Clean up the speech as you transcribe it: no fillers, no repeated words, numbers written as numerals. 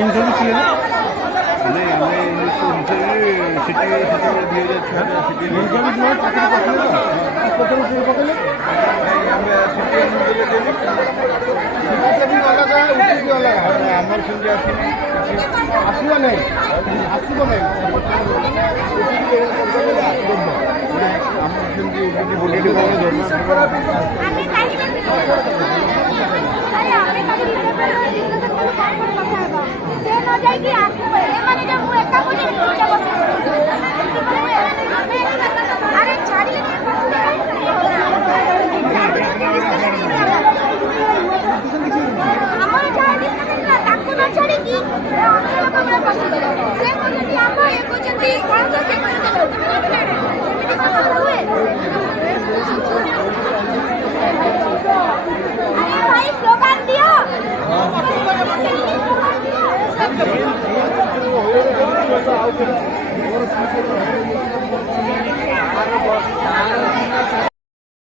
इंटरव्यू किए ना नहीं हमें इंटरव्यू सिटी दिए जाते सिटी इंटरव्यू जो चाकरी करते हैं अस्पताल में पकड़े हमें सिटी में दिए सिटी भी अलग है उठी भी अलग है हमारे सुन आसवा नहीं आसवा नहीं हमारे सुन की बोली Thank you.